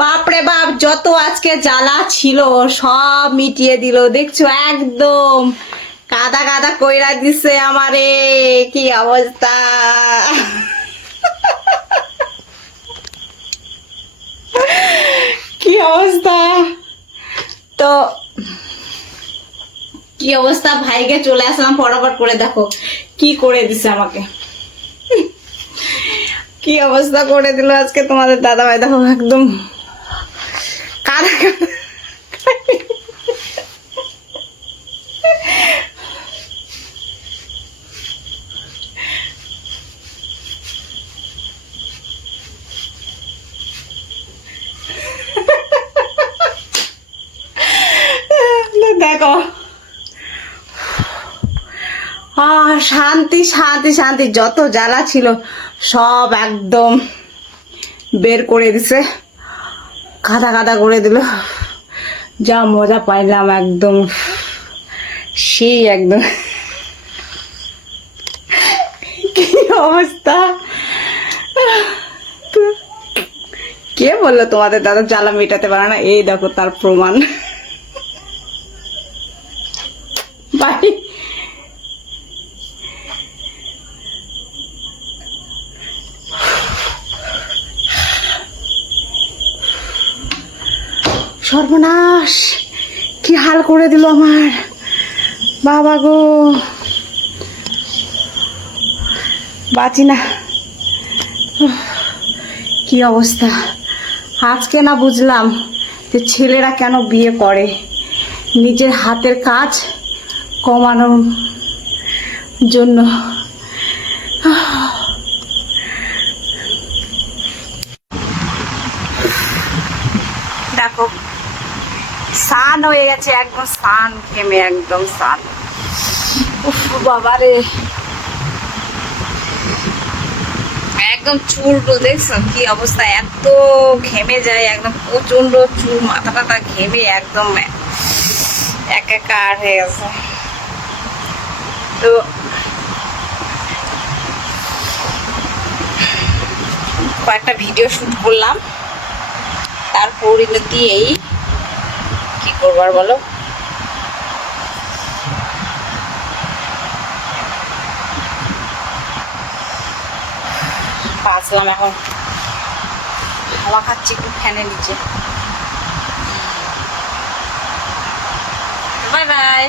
বাপরে বাপ, যত আজকে জ্বালা ছিল সব মিটিয়ে দিল দেখছো, একদম কাদা কাদা কইরা দিছে আমারে। কি অবস্থা! কি অবস্থা! তো কি অবস্থা, ভাইকে চলে আসলাম ফটাফট করে, দেখো কি করে দিছে আমাকে, কি অবস্থা করে দিল আজকে তোমাদের দাদা ভাই। দেখো একদম কাদা কাদা। দেখো শান্তি শান্তি শান্তি, যত জ্বালা ছিল সব একদম বের করে দিছে, কাদা কাদা করে দিল। যা মজা পাইলাম একদম, সেই একদম কি অবস্থা! কে বললো তোমাদের দাদা জ্বালা মেটাতে পারে না? এই দেখো তার প্রমাণ। বাই। সর্বনাশ, কি হাল করে দিল আমার বাবা গো, বাঁচি না। কি অবস্থা! আজকে না বুঝলাম যে ছেলেরা কেন বিয়ে করে, নিজের হাতের কাজ কমানোর জন্য। দেখো সান হয়ে গেছে একদম, সান ঘেমে একদম সান। উফ বাবারে, একদম চুল টুল দেখছো কি অবস্থা, এত ঘেমে যায় একদম, প্রচন্ড চুল, মাথা টাথা ঘেমে একদম একাকার হয়ে গেছে। তো কয়েকটা ভিডিও শুট করলাম, তার পরিণতি এই, কি করবার বলো। বাঁচলাম, এখন হাওয়া খাচ্ছি একটু ফ্যানের নিচে। Bye bye.